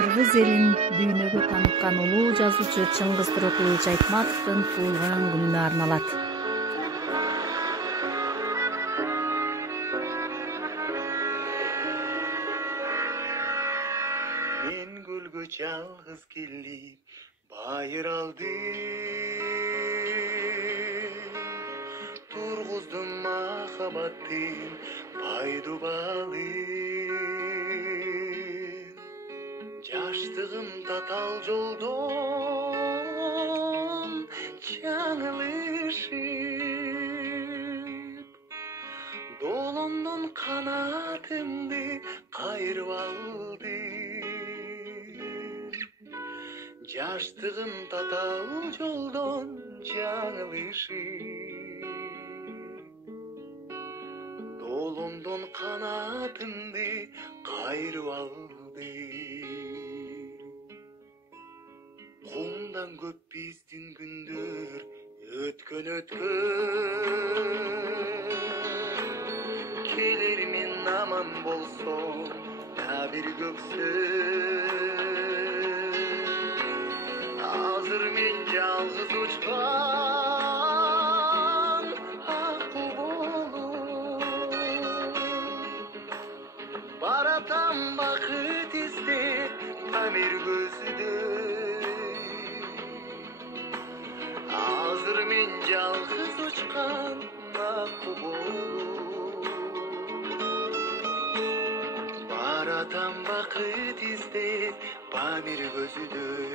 Кыргыз элин дүйнөгө таныткан улуу жазуучу Чыңгыз Турокулович Айтматовдун туулган күнүнө арналат. Мен гүлгө жалгыз келип байыралды, тургуздум махабаттын пайдубалы. Жаштыгым татал жолдон жаңылышып, долондон канатымды кайрып алды. Жаштыгым татал жолдон жаңылышып, долондон канатымды кайрып алды. Кумдан көп биздин күндөр өткөн. Келермен аман болсом да бир көксөз. Азыр мен жалгыз учкан акку болуп, баратам бакыт издеп тамир көзүдөй. Азыр мен жалгыз учкан акку болуп, баратам бакыт издеп тамир көзүдөй.